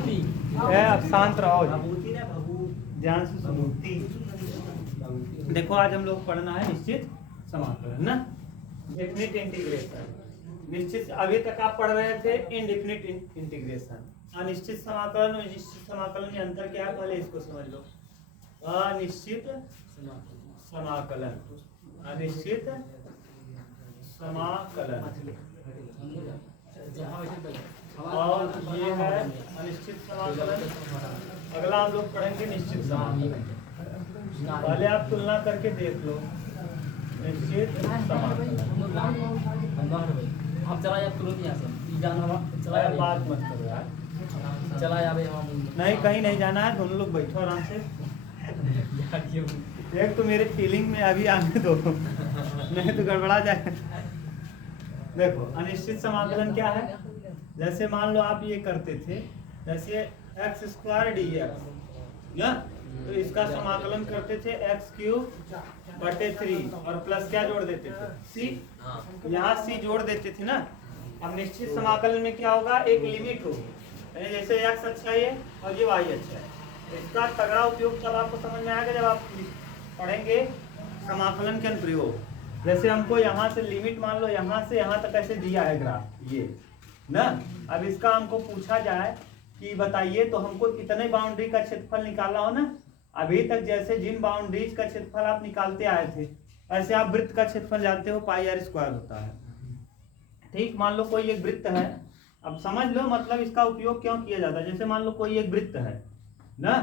अब शांत रहो, ध्यान से सुनो। देखो आज हम लोग पढ़ना है निश्चित समाकलन ना, डेफिनिट इंटीग्रेशन। निश्चित अभी तक आप पढ़ रहे थे इनडेफिनिट इंटीग्रेशन। अनिश्चित समाकलन और निश्चित समाकलन में अंतर क्या है पहले इसको समझ लो। अनिश्चित समाकलन, अनिश्चित समाकलन और ये है अनिश्चित समाकलन। अगला हम लोग पढ़ेंगे निश्चित समाकलन। पहले आप तुलना करके देख लो निश्चित समाकलन। हम चला जाए तुरंत यहाँ से चला बात मत करो यार, चला जाए नहीं कहीं नहीं जाना है, दोनों लोग बैठो आराम से। एक तो मेरे फीलिंग में अभी आने दो नहीं तो गड़बड़ा जाए। देखो अनिश्चित समाकलन क्या है, जैसे मान लो आप ये करते थे जैसे एक्स स्क्वायर डी एक्स ना, तो इसका समाकलन करते थे एक्स क्यूब बटे 3 और प्लस क्या जोड़ देते थे सी, यहाँ सी जोड़ देते थे ना। अब निश्चित समाकलन में क्या होगा, एक लिमिट होगी, जैसे एक्स अच्छा है और ये वाई अच्छा है। इसका तगड़ा उपयोग तब आपको समझ में आएगा जब आप पढ़ेंगे समाकलन के अनुप्रयोग। जैसे हमको यहाँ से लिमिट मान लो यहाँ से यहाँ तक ऐसे दिया है ग्राफ ये ना, अब इसका हमको पूछा जाए कि बताइए तो हमको इतने बाउंड्री का क्षेत्रफल निकालना हो ना। अभी तक जैसे जिन बाउंड्रीज का क्षेत्रफल आप निकालते आए थे ऐसे आप वृत्त का क्षेत्रफल जानते हो पाई आर स्क्वायर होता है। ठीक, मान लो कोई एक वृत्त है, अब समझ लो मतलब इसका उपयोग क्यों किया जाता है। जैसे मान लो कोई एक वृत्त है ना,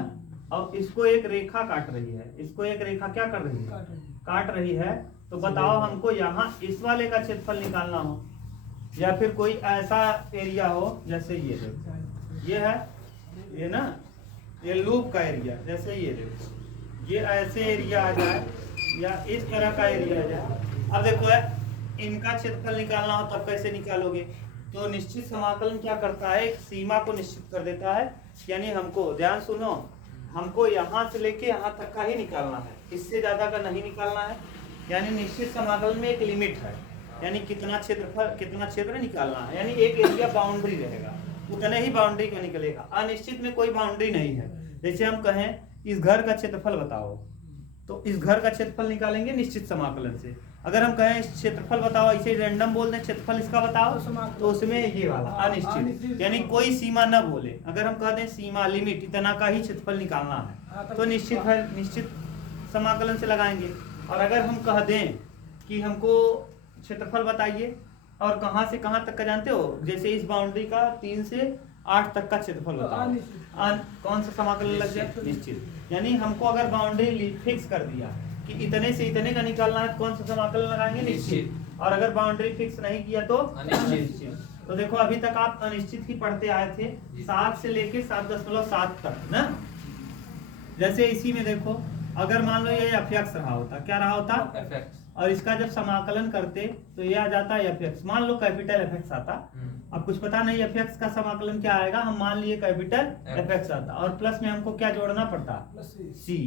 अब इसको एक रेखा काट रही है, इसको एक रेखा क्या कर रही है, काट रही है। तो बताओ हमको यहाँ इस वाले का क्षेत्रफल निकालना हो या फिर कोई ऐसा एरिया हो जैसे ये देखो ये है ये ना, ये लूप का एरिया, जैसे ये देखो ये ऐसे एरिया आ जाए या इस तरह का एरिया आ जाए। अब देखो इनका क्षेत्रफल निकालना हो तब कैसे निकालोगे, तो निश्चित समाकलन क्या करता है, एक सीमा को निश्चित कर देता है। यानी हमको ध्यान सुनो, हमको यहाँ से लेके यहाँ तक का ही निकालना है, इससे ज्यादा का नहीं निकालना है। यानी निश्चित समाकलन में एक लिमिट है, यानी कितना क्षेत्रफल कितना क्षेत्र निकालना है, यानी एक एरिया बाउंड्री रहेगा उतने ही बाउंड्री का निकलेगा। अनिश्चित में कोई बाउंड्री नहीं है। जैसे हम कहें इस घर का क्षेत्रफल बताओ तो इस घर का क्षेत्रफल निकालेंगे निश्चित समाकलन से। अगर हम कहें इस क्षेत्रफल बताओ, ऐसे रैंडम बोल दें क्षेत्रफल इसका बताओ तो उसमें ये वाला अनिश्चित, यानी कोई सीमा न बोले। अगर हम कह दें सीमा लिमिट इतना का ही क्षेत्रफल निकालना है तो निश्चित है, निश्चित समाकलन से लगाएंगे। और अगर हम कह दें कि हमको क्षेत्रफल बताइए और कहाँ से कहाँ तक का जानते हो, जैसे इस बाउंड्री का 3 से 8 तक का क्षेत्रफल बताओ, कौन सा समाकलन लग जाए, निश्चित। यानी हमको अगर बाउंड्री फिक्स कर दिया कि इतने से इतने का निकालना है तो कौन सा समाकलन लगाएंगे, निश्चित। और अगर बाउंड्री फिक्स नहीं किया तो अनिश्चित। तो देखो अभी तक आप अनिश्चित ही पढ़ते आए थे 7 से लेके 7.7 तक ना। जैसे इसी में देखो अगर मान लो ये fx रहा होता, क्या रहा होता fx, और इसका जब समाकलन करते तो ये आ जाता fx, मान लो कैपिटल fx आता। अब कुछ पता नहीं fx का समाकलन क्या आएगा, हम मान लिए कैपिटल fx आता और प्लस में हमको क्या जोड़ना पड़ता c।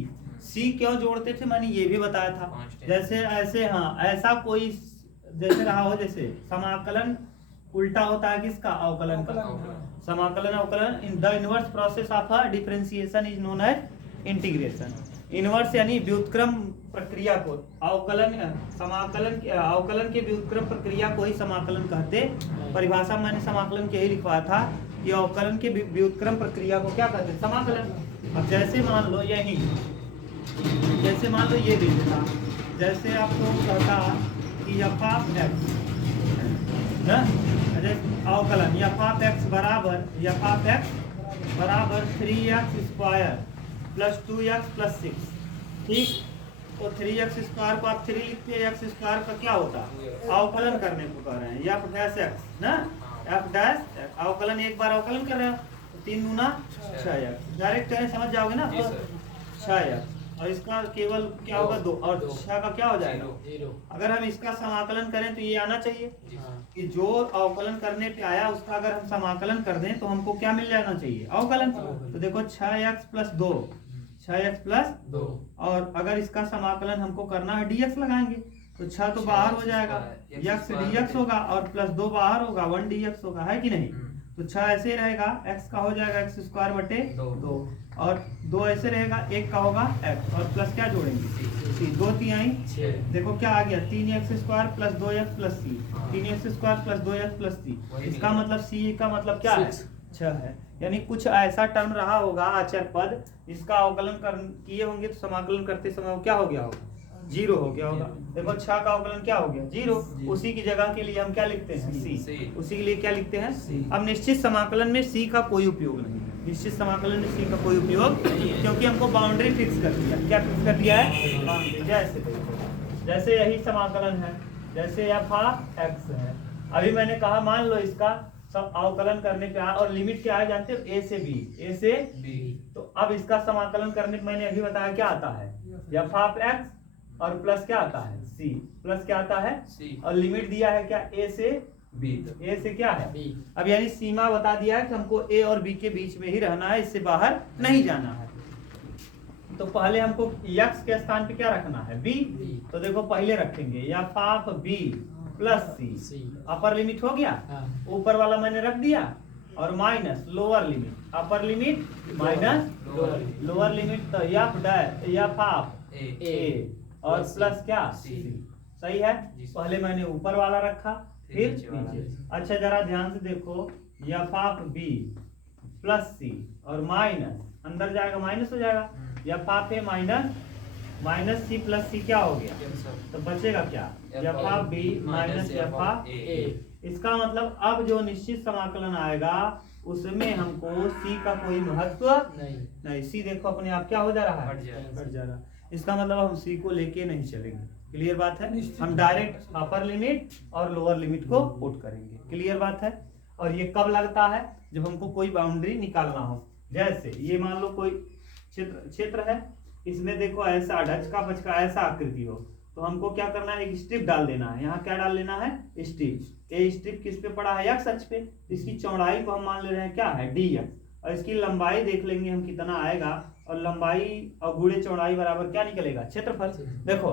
c क्यों जोड़ते थे मैंने ये भी बताया था। जैसे ऐसे हाँ ऐसा कोई जैसे रहा हो, जैसे समाकलन उल्टा होता है किसका, अवकलन का। समाकलन अवकलन in the inverse process of a differentiation is known as integration. Inverse यानी व्युत्क्रम प्रक्रिया को अवकलन अवकलन के व्युत्क्रम प्रक्रिया को ही समाकलन कहते। परिभाषा मैंने समाकलन के ही लिखवाया था कि अवकलन के व्युत्क्रम प्रक्रिया को क्या कहते, समाकलन। अब जैसे मान लो यही, जैसे मान लो ये दे देता, जैसे आपको कहता कि f ऑफ x ना, अवकलन f ऑफ x बराबर 3x square plus 2x plus 6। ठीक, तो 3x स्क्वायर को आप 3 लिखते हैं, x स्क्वायर का क्या होता है, अवकलन करने को कह रहे हैं f डैश x ना, f डैश अवकलन एक बार अवकलन कर रहे हो तो 3 गुना 6x, डायरेक्ट करें समझ जाओगे ना, तो 6x और इसका केवल क्या होगा 2 और 6 का क्या हो जाएगा। अगर हम इसका समाकलन करें तो ये आना चाहिए कि जो अवकलन करने पे आया उसका अगर हम समाकलन कर दें तो हमको क्या मिल जाना चाहिए, अवकलन। तो देखो 6x प्लस 2, 6x प्लस 2, और अगर इसका समाकलन हमको करना है dx लगाएंगे तो 6 तो बाहर हो जाएगा, x dx होगा और प्लस 2 बाहर होगा, 1 dx होगा, है कि नहीं। तो 6 ऐसे ही रहेगा, x का हो जाएगा x स्क्वायर बटे 2, और 2 ऐसे रहेगा, 1 का होगा x, और प्लस क्या जोड़ेंगे c, 2 तिहाई 6, देखो क्या आ गया 3x square plus 2x plus c, 3x square plus 2x plus c, इसका मतलब c का मतलब क्या है 6 है। यानी कुछ ऐसा टर्म रहा होगा अचर पद, इसका अवकलन किए होंगे तो समाकलन करते समय क्या हो गया होगा 0 हो गया होगा। देखो 6 का अवकलन क्या हो गया 0, उसी की जगह के लिए हम क्या लिखते हैं c, उसी के लिए क्या लिखते हैं c। अब निश्चित समाकलन में c का कोई उपयोग नहीं है, निश्चित समाकलन में c का कोई उपयोग नहीं है, क्योंकि हमको बाउंड्री फिक्स कर दिया। क्या फिक्स कर दिया है बाउंड्री। जैसे यही समाकलन है, जैसे f(x) है, अभी मैंने कहा मान लो इसका सब अवकलन करने पे और लिमिट क्या है जानते हो a से b, तो अब इसका समाकलन करने पे मैंने अभी बताया क्या आता है f(x) और प्लस क्या आता है c, प्लस क्या आता है c, और लिमिट दिया है क्या a से b, a से क्या है b। अब यानी सीमा बता दिया है कि हमको a और b के बीच में ही रहना है, इससे बाहर नहीं जाना है। तो पहले हमको x के स्थान पे क्या रखना है b, तो देखो पहले रखेंगे f(b) plus c, upper limit हो गया, ऊपर वाला मैंने रख दिया, और माइनस लोअर लिमिट, अपर लिमिट माइनस लोअर लिमिट, तो f(a) और प्लस क्या c, सही है। पहले मैंने ऊपर वाला रखा फिर नीचे। अच्छा जरा ध्यान से देखो f(b) प्लस c और माइनस, अंदर जाएगा माइनस हो जाएगा, f(a) minus c plus c क्या हो गया, तो बचेगा क्या f(b) माइनस f(a)। इसका मतलब अब जो निश्चित समाकलन आएगा उसमें हमको c का कोई महत्व नहीं। c देखो अपने आप क्या हो जा रहा है, हट जा रहा। इसका मतलब हम c को लेके नहीं चलेंगे। क्लियर बात है, हम डायरेक्ट अपर लिमिट और लोअर लिमिट को पुट करेंगे। क्लियर बात है। और ये कब लगता है, जब हमको कोई बाउंड्री निकालना हो। जैसे ये मान लो कोई क्षेत्र है, इसमें देखो ऐसा ढचका पचका ऐसा आकृति हो, तो हमको क्या करना है, एक स्ट्रिप डाल देना है। यहाँ क्या डाल लेना है, स्ट्रिप। ये स्ट्रिप किस पे पड़ा है, x अक्ष पे। इसकी चौड़ाई को हम मान ले रहे हैं क्या है dx, और इसकी लंबाई देख लेंगे हम कितना आएगा, और लंबाई और गुणे चौड़ाई बराबर क्या निकलेगा, क्षेत्रफल। देखो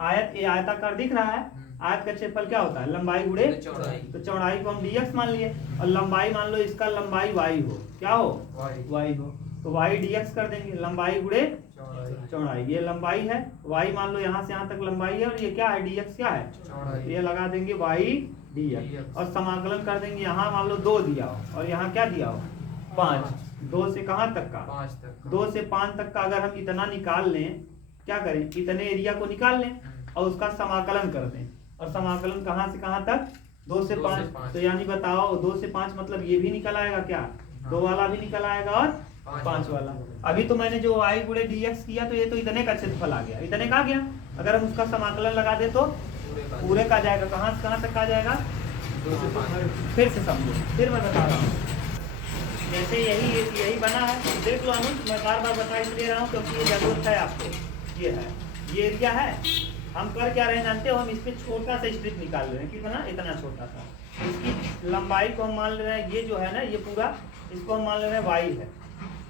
आयत, ये आयताकार दिख रहा है, आयत का क्षेत्रफल क्या होता है, लंबाई गुणे चौड़ाई। तो चौड़ाई को हम dx मान लिए, और लंबाई मान लो इसका लंबाई y हो, क्या हो y हो, तो y dx कर देंगे, लंबाई गुणे चौड़ाई। ये लंबाई है, y मान लो यहाँ से यहाँ तक लंबाई है, और ये क्या है dx क्या है चौड़ाई। ये लगा देंगे y dx, और समाकलन कर देंगे। यहाँ मान लो 2 दिया हो और यहाँ क्या दिया हो 5, 2 से कहाँ तक का 5 तक, 2 से 5 तक का अगर हम इतना निकाल लें, क्या करें, इतने एरिया को निकाल लें और उसका समाकलन कर दें। और समाकलन कहाँ से कहाँ तक, 2 से 5। तो यानी बताओ 2 से 5 मतलब ये भी निकल आएगा क्या, 2 वाला भी निकल आएगा और 5 वाला। अभी तो मैंने जो y गुणे dx किया, तो ये तो इतने का क्षेत्रफल आ गया, इतने का आ गया। अगर हम उसका समाकलन लगा दे तो पूरे का जाएगा, कहाँ से कहाँ तक आ जाएगा, 2 से 5। फिर से समझो, फिर मैं बता रहा हूँ। जैसे यही बना है, देख लो अनुज, मैं बार बार बता इसलिए रहा हूँ क्योंकि ये जरूरत है आपको। ये है, ये एरिया है, हम कर क्या रहे हैं जानते हो, हम इस पे छोटा सा स्ट्रिप निकाल रहे हैं, कितना, इतना छोटा सा। इसकी लंबाई को हम मान ले रहे हैं, ये जो है ना, ये पूरा इसको हम मान ले रहे हैं y है।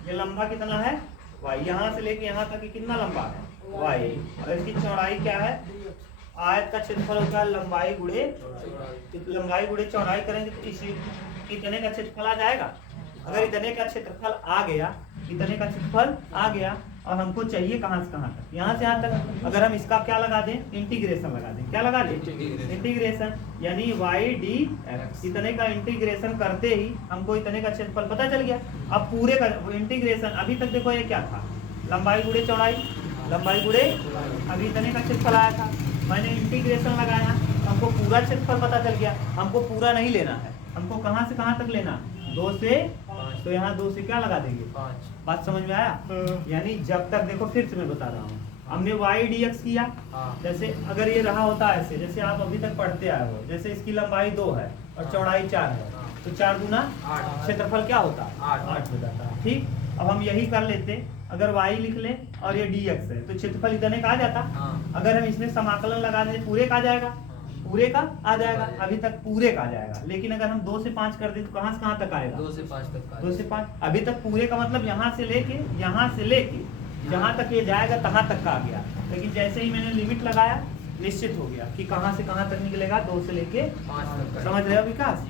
ये लंबा कितना है y, यहाँ से लेके यहाँ तक कितना लंबा है y, और इसकी चौड़ाई क्या है, आयत का क्षेत्रफल होता है लंबाई गुणे, लंबाई गुणे चौड़ाई करेंगे तो इसी इतने का क्षेत्रफल आ जाएगा। अगर इतने का क्षेत्रफल आ गया, इतने का क्षेत्रफल आ गया, और हमको चाहिए कहाँ से कहाँ तक, यहाँ से यहाँ तक। अगर हम इसका क्या लगा दें, इंटीग्रेशन लगा दें, क्या लगा दें, इंटीग्रेशन, यानी y dx, इतने का इंटीग्रेशन करते ही हमको इतने का क्षेत्रफल पता चल गया। अब पूरे का इंटीग्रेशन, अभी तक देखो ये क्या था, लंबाई गुणे चौड़ाई, लंबाई गुणे, अभी इतने का क्षेत्रफल आया था, मैंने इंटीग्रेशन लगाया, हमको पूरा क्षेत्रफल पता चल गया। हमको पूरा नहीं लेना है, हमको कहाँ से कहाँ तक लेना, 2 से 5, तो यहाँ 2 से क्या लगा देंगे 5। बात समझ में आया। यानी जब तक, देखो फिर से मैं बता रहा हूँ, हमने y dx किया, जैसे अगर ये रहा होता ऐसे, जैसे आप अभी तक पढ़ते आए हो, जैसे इसकी लंबाई 2 है और चौड़ाई 4 है, तो 4 गुना क्षेत्रफल क्या होता है 8 हो जाता है। ठीक, अब हम यही कर लेते, अगर y लिख लें और ये dx है, तो क्षेत्रफल इतने का आ जाता। अगर हम इसमें समाकलन लगा दें, पूरे का आ जाएगा, पूरे का आ जाएगा, अभी तक पूरे का आ जाएगा। लेकिन अगर हम 2 से 5 कर दें तो कहाँ से कहाँ तक आएगा, 2 से 5 तक। 2 से 5 अभी तक पूरे का मतलब यहाँ से लेके जहाँ तक ये जाएगा तहाँ तक का आ गया। लेकिन जैसे ही मैंने लिमिट लगाया, निश्चित हो गया कि कहाँ से कहाँ तक निकलेगा, 2 से लेके 5 तक। समझ रहे हो विकास।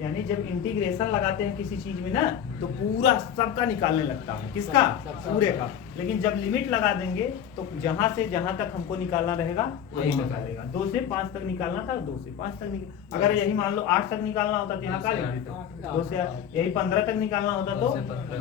यानी जब इंटीग्रेशन लगाते हैं किसी चीज में ना तो पूरा सबका निकालने लगता है, किसका, पूरे का। लेकिन जब लिमिट लगा देंगे तो जहां से जहां तक हमको निकालना रहेगा वही निकालेगा। 2 से 5 तक निकालना था, 2 से 5 तक निकाल, अगर यही मान लो 8 तक निकालना होता तो यहाँ का लिख देते, 2 से यही 15 तक निकालना होता तो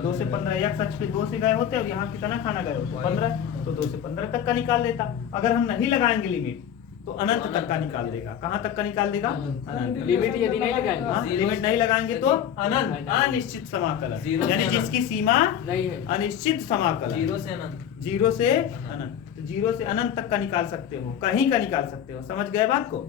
2 से 15, या सच पे 2 से गए होते और यहाँ कितना खाना गए होते 15, तो 2 से 15 तक का निकाल देता। अगर हम नहीं लगाएंगे लिमिट तो अनंत तक का निकाल देगा। कहाँ तक का निकाल देगा, अनंत। लिमिट यदि नहीं लगाएंगे, हाँ, लिमिट नहीं लगाएंगे तो अनंत, अनिश्चित समाकलन, यानी जिसकी सीमा नहीं है, अनिश्चित समाकलन, 0 से अनंत, 0 से अनंत। तो 0 से अनंत तक का निकाल सकते हो, कहीं का निकाल सकते हो। समझ गए बात को।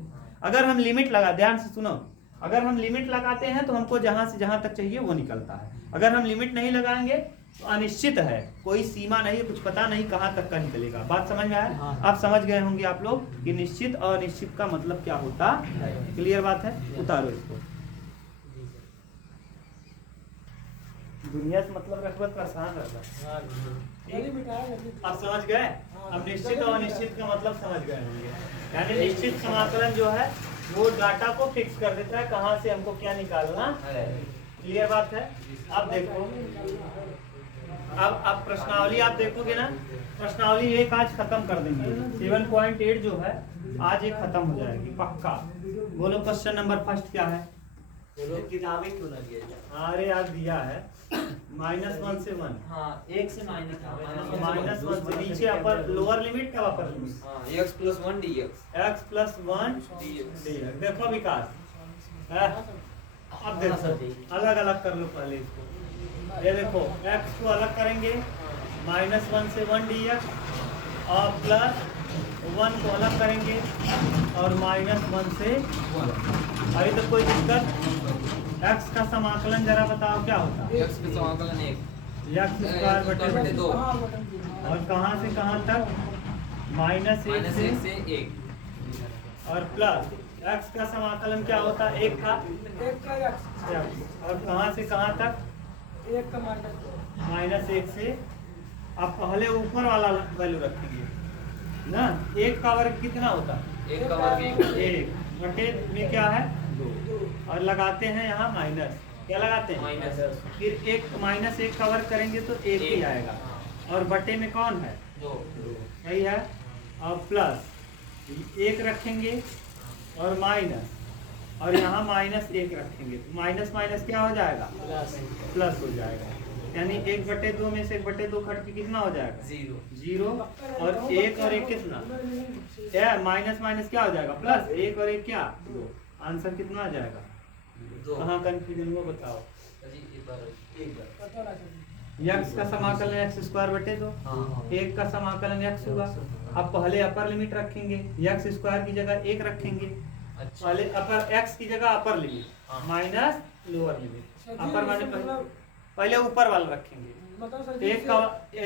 अगर हम लिमिट लगा, ध्यान से सुनो, अगर हम लिमिट लगाते हैं तो हमको जहां से जहां तक चाहिए वो निकलता है। अगर हम लिमिट नहीं लगाएंगे तो अनिश्चित है, कोई सीमा नहीं है, कुछ पता नहीं कहां तक का निकलेगा। बात समझ में आया? हाँ। आप समझ गए होंगे आप लोग कि निश्चित और अनिश्चित का मतलब क्या होता है। क्लियर बात है? उतारो इसको। दुनिया से मतलब रखबत पर आसान रहता। आप समझ गए? अब निश्चित और अनिश्चित का मतलब समझ गए होंगे। यानी निश्चित समाकलन जो है वो डाटा को फिक्स कर देता है कहाँ से हमको क्या निकालना है। क्लियर बात है? अब देखो, अब प्रश्नावली आप देखोगे ना, प्रश्नावली एक आज खत्म कर देंगे। 7.8 जो है आज एक खत्म हो जाएगी पक्का। बोलो क्वेश्चन नंबर फर्स्ट क्या है? किताबें क्यों ना दिया? अरे आज दिया है -1 से 1। हाँ, 1 से -1 से नीचे अपर लोअर लिमिट का अपर लिमिट। हाँ, x + 1 dx, x + 1 dx। देखो विकास है? अब देखो अलग अलग कर लो पहले इसको। ये देखो x को अलग करेंगे, -1 से 1 dx, और +1 को अलग करेंगे और -1 से 1। अभी तक कोई दिक्कत? x का समाकलन जरा बताओ क्या होता है? x का समाकलन 1, x² 2, और कहाँ से कहाँ तक? -1 से 1 और प्लस x का समाकलन क्या होता है? 1 का और कहाँ से कहाँ तक? -1 से। अब पहले ऊपर वाला वैल्यू रखेंगे ना। 1 का वर्ग कितना होता है? 1 का वर्ग 1 बटे में क्या है 2, और लगाते हैं यहाँ माइनस। क्या लगाते हैं? माइनस। फिर 1 -1 का वर्ग करेंगे तो 1 ही आएगा, और बटे में कौन है 2, सही है। और प्लस 1 रखेंगे और माइनस, और यहाँ -1 रखेंगे तो माइनस माइनस क्या हो जाएगा? प्लस हो जाएगा। यानी 1/2 में से 1/2 घट के कितना हो जाएगा? 0। और 1 और 1 कितना? माइनस माइनस क्या हो जाएगा? प्लस। 1 और 1 क्या? 2। आंसर कितना आ जाएगा? कहाँ कंफ्यूजन हुआ बताओ? x का समाकलन x²/2, 1 का समाकलन x होगा। अब पहले अपर लिमिट रखेंगे, x² की जगह 1 रखेंगे। पहले अपर x की जगह upper limit minus lower limit. Upper माने पहले ऊपर वाला रखेंगे। 1 का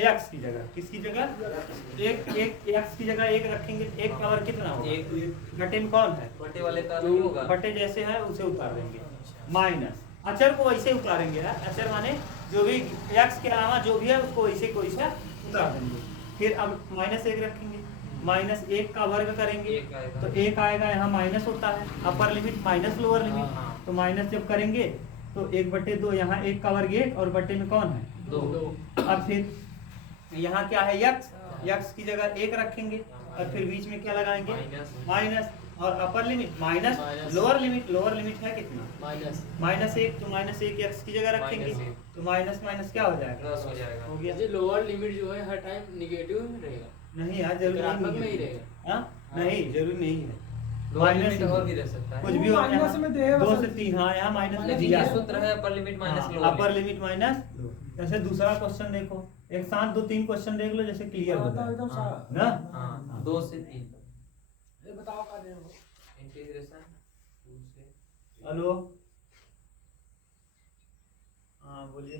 x की जगह, किसकी जगह? 1 x की जगह 1 रखेंगे। 1 का वर्ग कितना होगा? 1 घटे में कौन है? बटे वाले का नहीं होगा, बटे जैसे है उसे उतार देंगे। माइनस अचर को वैसे उतारेंगे। अचर माने जो भी x के अलावा जो भी है उसको वैसे को वैसे उतार देंगे। फिर अब -1 रखेंगे, -1 का वर्ग करेंगे तो 1 आएगा। यहाँ माइनस होता है, अपर लिमिट माइनस लोअर लिमिट, तो माइनस जब करेंगे तो 1/2, यहाँ 1 का वर्ग 1 और बटे में कौन है 2। अब फिर यहाँ क्या है x की जगह 1 रखेंगे, और फिर बीच में क्या लगाएंगे? माइनस, और अपर लिमिट माइनस लोअर लिमिट है कितना? -1, तो -1 x की जगह रखेंगे तो माइनस माइनस क्या हो जाएगा? 10 हो जाएगा। हो गया। लोअर लिमिट जो है हर टाइम नेगेटिव में रहेगा, नहीं यार जरूरी ऋणात्मक में ही नहीं है। रहेगा। हाँ नहीं जरूरी नहीं है। लोअर माइनस लिमिट और भी रह सकता है। कुछ भी हो, माइनस में दे है 2 बस। से 3। हाँ यहाँ माइनस में लेकिन दिया ये है। सूत्र है अपर लिमिट माइनस हाँ, लोअर अपर लिमिट माइनस। जैसे दूसरा क्वेश्चन देखो, एक साथ 2-3 क्वेश्चन देख लो जैसे क्लियर हो जाए एकदम साफ। ना। हाँ, 2 से 3 ये बताओ का दे वो। इंटीग्रेशन 2 से। हेलो, हाँ बोलिए।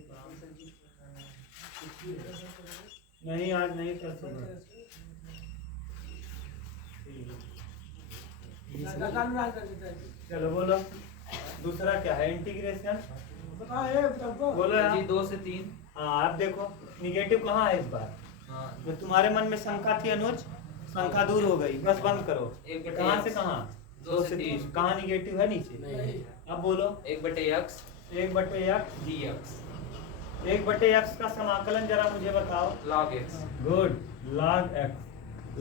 नहीं आज नहीं कर सकते। चलो बोलो दूसरा क्या है? इंटीग्रेशन। बताओ ये बताओ। बोलो जी यार। 2 से 3। हाँ आप देखो निगेटिव कहाँ है इस बार? हाँ, जो तुम्हारे मन में शंका थी अनुज, शंका दूर हो गई, बस बंद करो। 1/2 कहाँ से कहाँ? 2 से 3 कहाँ निगेटिव है? नीचे। नहीं। अब बोलो 1/x 1/x dx 1/x का समाकलन जरा मुझे बताओ। log x good,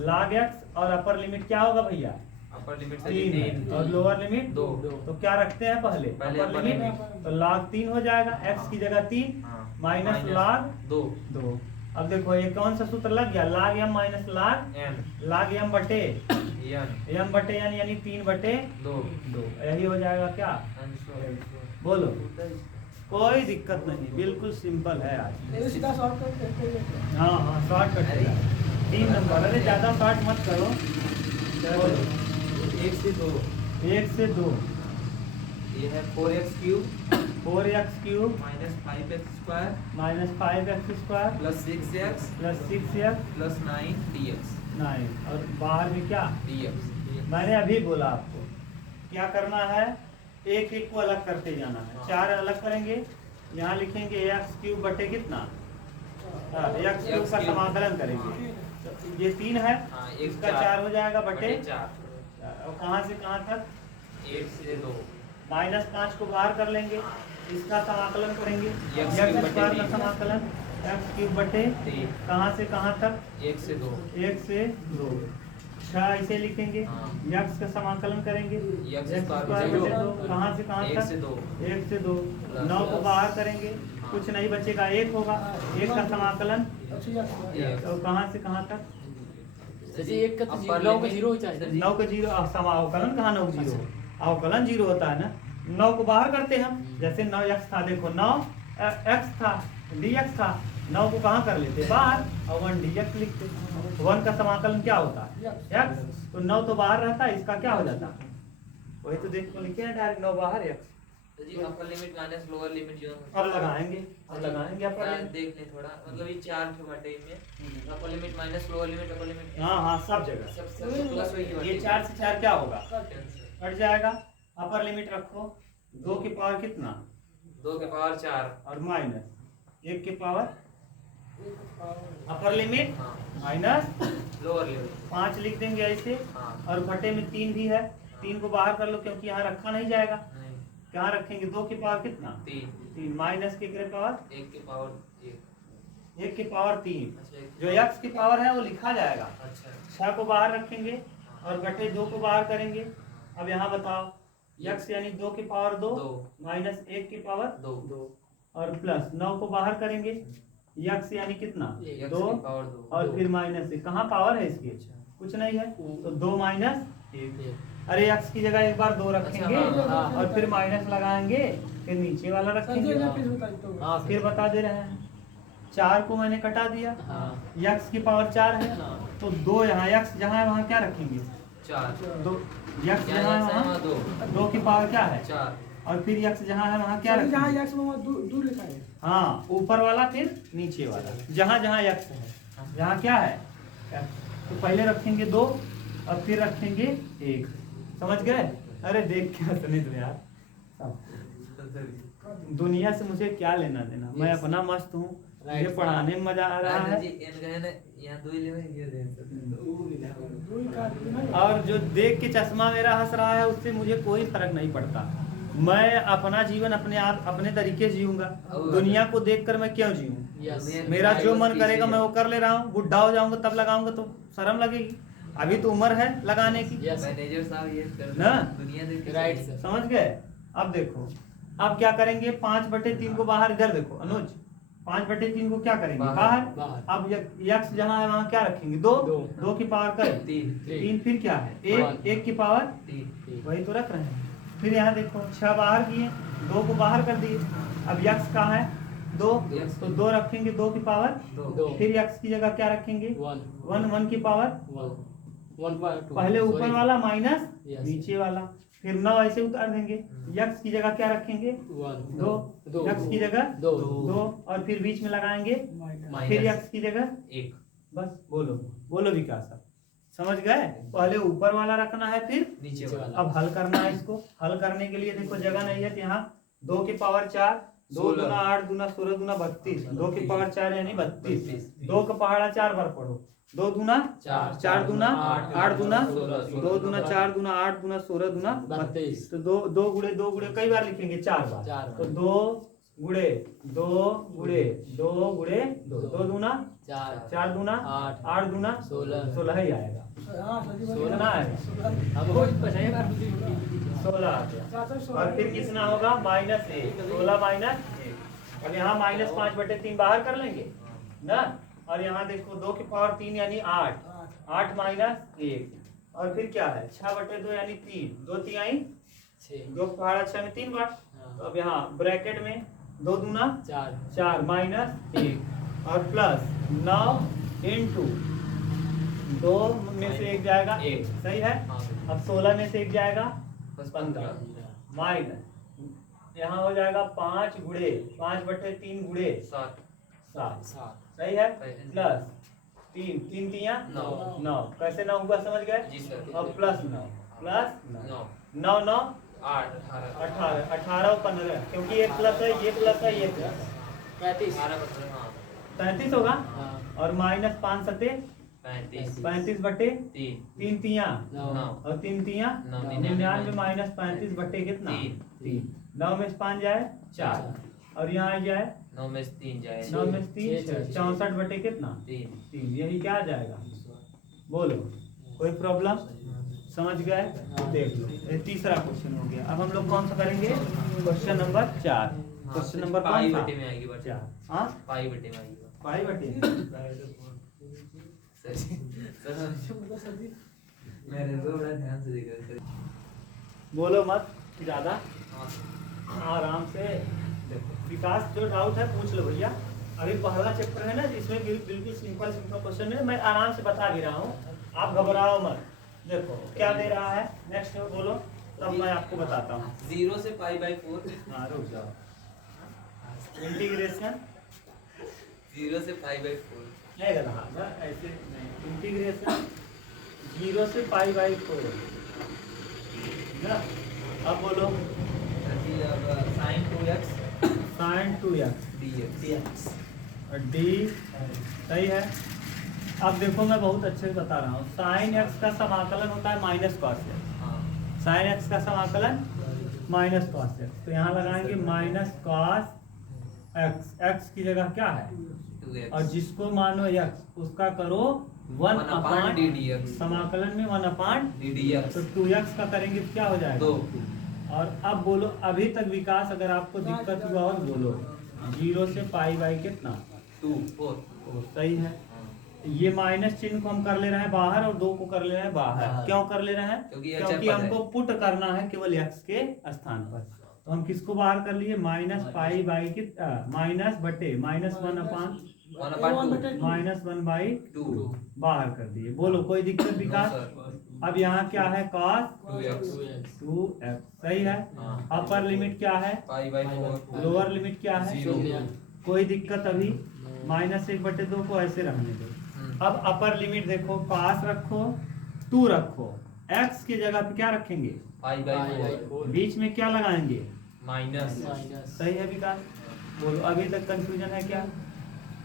log x और अपर लिमिट क्या होगा भैया? अपर लिमिट से 3 और लोअर लिमिट 2 तो क्या रखते हैं पहले? पहले अपर upper लिमिट limit। तो log 3 हो जाएगा, x की जगह 3 माइनस log 2 2। अब देखो ये कौन सा सूत्र लग गया? log m minus n log m बटे n m बटे n यानी 3/2 2 यही हो जाएगा क्या? बोलो। कोई दिक्कत नहीं, बिल्कुल सिंपल है आज। ये सीधा शॉर्टकट करके लेते हैं। हाँ शॉर्टकट है। 3 नंबर, अरे ज्यादा शॉर्ट मत करो। बोलो 1 से 2 1 से 2 ये है 4x cube 4x cube minus 5x square minus 5x square plus 6x plus 6x plus 9 dx 9 और बाहर में क्या? dx मैंने अभी बोला आपको क्या करना है, एक एक को अलग करते जाना है। 4 अलग करेंगे, यहाँ लिखेंगे x क्यूब बटे कितना? x क्यूब का समाकलन करेंगे। तो ये 3 है, हाँ, इसका 4 हो जाएगा बटे 4 और कहाँ से कहाँ तक? 1 से 2 -5 को बाहर कर लेंगे, इसका समाकलन करेंगे। x x क्यूब बटे स्क्वायर का तीन। समाकलन x क्यूब बटे 3 कहाँ से कहाँ तक? 1 से 2 1 से 2। 6 इसे लिखेंगे, हाँ। x का समाकलन करेंगे। x x स्क्वायर स्क्वायर बटे बटे 2 2 कहाँ से कहाँ 1 तक? से 2 1 से 2। 9 को बाहर करेंगे, कुछ नहीं बचेगा, 1 होगा। 1 का समाकलन अच्छी बात है। तो कहाँ से कहाँ तक? सर जी एक का तो Upper 9 का limit- 0 ही चाहिए। 9 का 0 अवकलन कहाँ 9 0? अवकलन 0 होता है ना। 9 को बाहर करते हैं हम, जैसे 9x था, देखो 9 x था, dx था, 9 को कहाँ कर लेते? बाहर, और 1 dx लिखते। 1 का समाकलन क्या होता है? x। तो 9 तो बाहर रहता है, इसका क्या हो जाता? वही तो देखो लिखे हैं डायरेक्ट 9 बाहर x। तो जी upper limit minus lower limit जो अब लगाएंगे अपर लिमिट। देख लें थोड़ा, मतलब ये 4 थे बाटे में अपर limit minus lower limit upper limit हाँ सब जगह सब प्लस वही ये 4 से 4 क्या होगा? कैंसिल कट जाएगा। अपर लिमिट रखो, 2 की पावर कितना? 2 के पावर 4 और माइनस 1 की पावर अपर लिमिट हाँ माइनस लोअर लिमिट 5 लिख देंगे ऐसे। हाँ और बटे में 3 भी है, 3 को बाहर कर लो क्योंकि यहाँ रखा नहीं जाएगा। नहीं कहाँ रखेंगे? 2 की पावर कितना? 3 3 माइनस की पावर 1 के पावर 1 1 की पावर 3। अच्छा जो x की पावर है वो लिखा जाएगा। अच्छा 6 को बाहर रखेंगे और बटे 2 को बाहर करेंगे। अब यहाँ बताओ x यानी 2 की पावर 2 दो। माइनस 1 की पावर 2 और प्लस 9 को बाहर करेंगे, x यानी कितना? x 2 की पावर 2 और फिर माइनस से कहाँ पावर है इसकी? कुछ नहीं है, तो 2 माइनस 1। अरे x की जगह एक बार 2 रखेंगे अच्छा, हाँ। और फिर माइनस लगाएंगे, फिर नीचे वाला सर जी रखेंगे। मैं फिर बता देता हूँ। हाँ फिर बता दे रहे हैं, 4 को मैंने कटा दिया, हाँ x की पावर 4 है, हाँ। तो 2 यहाँ x जहाँ है वहाँ क्या रखेंगे? 4 2 x जहाँ है वहाँ 2 2 की पावर क्या है? 4 और फिर x जहाँ है वहाँ क्या सर जी जहाँ रखेंगे? x में वहाँ दूर लिखा है। हाँ ऊपर वाला फिर नीचे वाला, जहाँ जहाँ x है जहाँ क्या है x। तो पहले रखेंगे 2 और फिर रखेंगे 1। समझ गए? अरे देख के हंसने दो यार, दुनिया से मुझे क्या लेना देना, मैं अपना मस्त हूँ, मुझे पढ़ाने में मजा आ रहा है। यहाँ 2 ले दूर का नहीं। और जो देख के चश्मा मेरा हंस रहा है उससे मुझे कोई फर्क नहीं पड़ता। मैं अपना जीवन अपने आप अपने तरीके से जीऊंगा, दुनिया को देखकर मैं क्यों जीऊं? यस मेरा जो मन करेगा मैं वो कर ले रहा हूँ। बुढ़ा हो जाऊंगा तब लगाऊंगा तो शर्म लगेगी, अभी तो उम्र है लगाने की यस मैनेजर साहब ये कर ना? दुनिया देख के राइट सर समझ गए? अब देखो अब क्या करेंगे, 5/3 को बाहर, इधर देखो अनुज, 5/3 को क्या करेंगे? बाहर। बाहर। अब x जहाँ है वहाँ क्या रखेंगे? 2 दो। 2 की पावर कर 3 3 फिर क्या है? 1 की पावर 3 वही तो रख रहे हैं। फिर यहाँ देखो 6 बाहर किए, 2 को बाहर कर दिए। अब x कहाँ है? 2, X तो 2 रखेंगे 2 की पावर। 2 फिर x की जगह क्या रखेंगे? 1 1 की पावर। 1.2 पहले ऊपर वाला माइनस Yes. नीचे वाला, फिर 9 ऐसे उतार देंगे। x की जगह क्या रखेंगे? 2 दो। x की जगह दो। 2 और फिर बीच में लगाएंगे, फिर x की जगह 1 बस। बोलो बोलो विकास साहब, समझ गए? पहले ऊपर वाला रखना है, फिर नीचे वाला अब हल करना है इसको। हल करने के लिए देखो जगह नहीं है तो यहाँ 2 की पावर 4 2 16 दूना 8 दूना 16 दूना 32, 2 की पावर 4 यानी 32, 2 का पहाड़ा 4 बार पढ़ो, 2 दूना 4 दूना 8 दूना 2 दूना 4 दूना 8 दूना 16 दूना 32, तो 2 गुणे कई बार लिखेंगे 4 बार, तो 2 गुणे 2 गुणे 2 गुणे 2 दूना 4 दूना 8 दूना 16 ही आएगा, हाँ सर जी, 16 आएगा, 16 आ गया। और फिर कितना होगा -1, 16 -1। अब यहाँ -5/3 बाहर कर लेंगे ना, और यहाँ देखो 2 की पावर 3 यानी 8, 8 -1, और फिर क्या है 6/2 यानी 3, 2 तिहाई 2 की पावर 6 में 3 बार, तो अब यहाँ ब्रैकेट में 2 दूना 4 -1 और प्लस 9 × 2 में से 1 जाएगा 1, सही है। अब 16 में से 1 जाएगा 15 माइनस यहाँ हो जाएगा 5 गुणे 5/3 गुणे 7, सही है, प्लस 3 तिया 9, कैसे 9 हुआ समझ गए। जी सर। अब प्लस 9 9 9 18 और 15, क्योंकि एक प्लस है ये प्लस है ये प्लस 35 होगा, और -5 सते 35/3 तिया और 3 तिया 99 माइनस 35 बटे कितना 3, 9 में से 5 जाए 4, और यहाँ आ जाए 9 में से 3 जाए 9 में से 3 64 बटे कितना 3, यही क्या आ जाएगा बोलो, कोई प्रॉब्लम समझ गए। देख लो ये तीसरा क्वेश्चन हो गया। अब हम लोग कौन सा करेंगे, क्वेश्चन नंबर 4, क्वेश्चन नंबर पाई कौन बटे में आएगी बटे, 4, हाँ पाई बटे में आएगी पाई बटे सर जी मेरे को बड़ा ध्यान से देखा सर। बोलो मत ज्यादा, हाँ आराम से देखो। विकास जो डाउट है पूछ लो भैया, अभी पहला चैप्टर है ना जिसमें बिल्कुल सिंपल क्वेश्चन है, मैं आराम से बता भी रहा हूँ, आप घबराओ मत। देखो क्या दे रहा है, नेक्स्ट बोलो तब मैं आपको बताता हूँ। 0 से π/4, हाँ रुक जाओ, इंटीग्रेशन 0 से π/4 नहीं रहा ना, ऐसे नहीं, इंटीग्रेशन 0 से π/4 ना। अब बोलो sin 2x sin 2x dx और d सही है। अब देखो मैं बहुत अच्छे से बता रहा हूँ, sin x का समाकलन होता है माइनस cos x, हाँ sin x का समाकलन माइनस cos x, तो यहाँ लगाएंगे माइनस cos x, x की जगह क्या है 2x और जिसको मानो x उसका करो 1/d dx समाकलन में 1/d dx तो 2x का करेंगे तो क्या हो जाएगा 2 और अब बोलो अभी तक विकास अगर आपको दिक्कत हुआ और बोलो 0 से π/, कितना 2 4 तो सही है। ये माइनस चिन्ह को हम कर ले रहे हैं बाहर और 2 को कर ले रहे हैं बाहर, क्यों कर ले रहे हैं क्योंकि क्योंकि हमको पुट करना है केवल x के स्थान पर, तो हम किसको बाहर कर लिए -π/, की माइनस बटे -1/2 बाहर कर दिए। बोलो कोई दिक्कत विकास। अब यहाँ क्या है cos 2x सही है। अपर लिमिट क्या है π/4 लोअर लिमिट क्या है 0 कोई दिक्कत अभी -1/2 को ऐसे रहने दो। अब अपर लिमिट देखो cos रखो 2 रखो, x की जगह पे क्या रखेंगे π/4 बीच में क्या लगाएंगे माइनस सही है विकास। बोलो अभी तक कंफ्यूजन है क्या।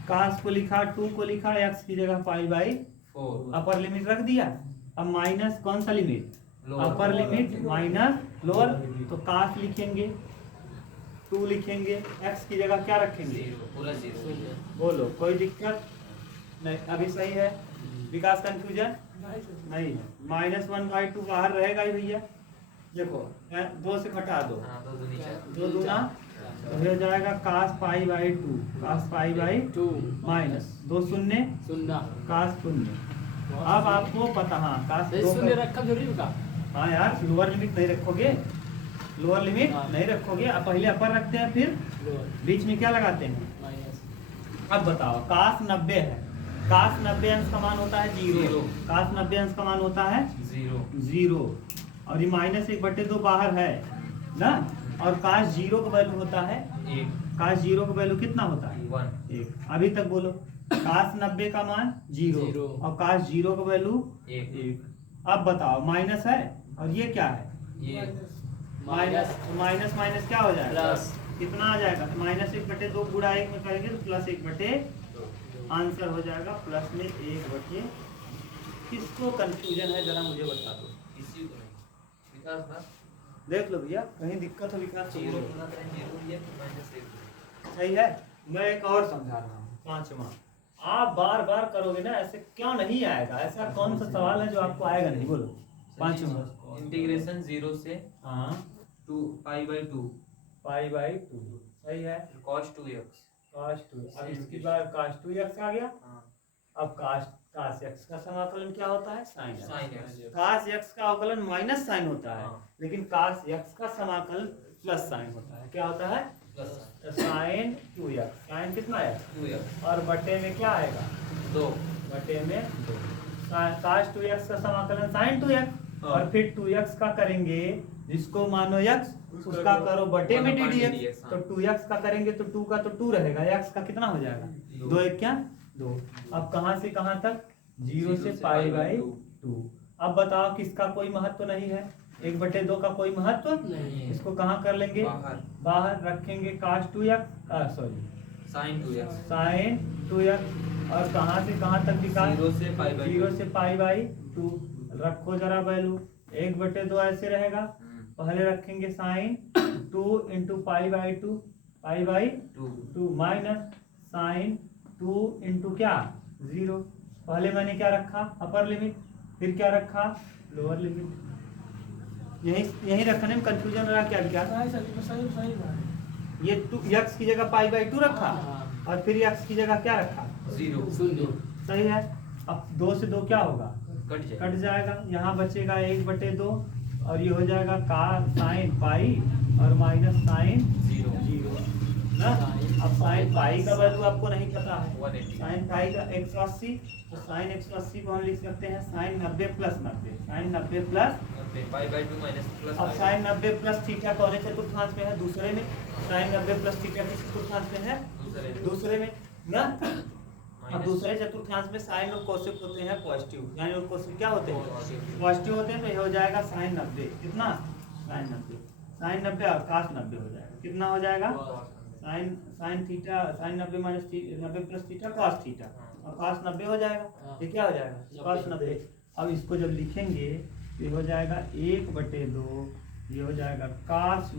cos को लिखा 2 को लिखा x की जगह π/4 अपर लिमिट रख दिया। अब माइनस कौन सा limit upper limit minus lower, तो cos लिखेंगे 2 लिखेंगे x की जगह क्या रखेंगे 0 पूरा 0 बोलो कोई दिक्कत नहीं अभी सही है विकास। कंफ्यूजन नहीं है। -1/2 बाहर रहेगा ही भैया। देखो 2 से घटा दो हाँ 2 नीचे 2 दूना तो हो जाएगा cos π/2 cos π/2 माइनस 2 शून्य cos 0। अब आपको पता हाँ cos 2 रखा जरूरी होगा। हाँ यार लोअर लिमिट नहीं रखोगे, लोअर लिमिट हाँ। नहीं रखोगे। अब पहले अपर रखते हैं फिर बीच में क्या लगाते हैं। अब बताओ cos 90 है, cos 90 अंश का मान होता है 0, cos 90 अंश का मान होता है 0 और ये -1/2 बाहर है ना। और cos 0 का वैल्यू होता है 1, cos 0 का वैल्यू कितना होता है 1। अभी तक बोलो cos 90 का मान 0 और cos 0 का वैल्यू 1। अब बताओ माइनस है और ये क्या है ये माइनस माइनस क्या हो जाएगा कितना आ जाएगा, -1/2 गुणा 1 में करेंगे तो +1/2, आंसर हो जाएगा प्लस में 1/। किसको कंफ्यूजन है जरा मुझे बता दो। किसी को नहीं। विकास ना देख लो भैया, कहीं दिक्कत हो विकास, 0 गुना करें 0 ये -1। सही है। मैं एक और समझा रहा हूँ, 5वां। आप बार बार करोगे ना ऐसे, क्या नहीं आएगा? ऐसा कौन सा सवाल है जो आपको आएगा नहीं? बोलो। 5वां इंटीग्रेशन 0 से हाँ 2 π/2 π/2 सही है। cos 2x। cos 2, अब इसकी बार cos 2x आ गया। हाँ अब cos x का समाकलन क्या होता है? sin x। sin x। cos x का अवकलन माइनस साइन होता है, हाँ। लेकिन cos x का समाकलन प्लस साइन होता है। क्या होता है? Plus sin 2x। sin कितना है? 2x और बटे में क्या आएगा? 2 बटे में 2। cos 2x का समाकलन sin 2x, हाँ। और फिर 2x का करेंगे, जिसको मानो x उसका करो बटे में ddx। हाँ। तो 2x का करेंगे तो 2 का तो 2 रहेगा, x का कितना हो जाएगा? 2 1 क्या 2। अब कहाँ से कहाँ तक? 0 से π/2। अब बताओ किसका कोई महत्व नहीं है? 1/2 का कोई महत्व नहीं। इसको कहाँ कर लेंगे? बाहर रखेंगे cos 2x sorry sin 2x sin 2x। और कहाँ से कहाँ तक विकास? 0 से π/2 0 से π/2 रखो जरा वैल्यू। 1/2 ऐसे रहेगा, पहले रखेंगे साइन 2 × π/2 माइनस साइन 2 × क्या 0। पहले मैंने क्या रखा? अपर लिमिट, फिर क्या रखा? Lower limit. यही रखने में कंफ्यूजन रहा क्या क्या? सही बात। ये 2x की जगह π/2 रखा, और फिर x की जगह क्या रखा? 0 सही है। अब 2 से 2 क्या होगा? कट जाएगा। यहाँ बचेगा 1/2, और ये हो जाएगा साइन पाई और माइनस साइन 0 ना। अब साइन पाई का वैल्यू आपको नहीं पता है, 180। साइन पाई का 180, तो साइन 180 को हम लिख सकते हैं sine 90 plus 90, sine 90 plus π/2 minus plus. अब साइन 90 प्लस थीटा कौन चतुर्थांश में है? दूसरे में। साइन 90 प्लस थीटा किस चतुर्थांश में है? दूसरे में ना। अब दूसरे चतुर्थांश में साइन और कोसेक होते हैं पॉजिटिव, यानी और कोसेक क्या होते हैं? पॉजिटिव होते हैं। तो ये हो जाएगा साइन 90 कितना? साइन 90 और cos 90 हो जाएगा। कितना हो जाएगा? Sine theta sine 90 minus 90 plus theta cos theta, और cos 90 हो जाएगा। ये क्या हो जाएगा? cos 90। अब इसको जब लिखेंगे तो ये हो जाएगा 1/2, ये हो जाएगा cos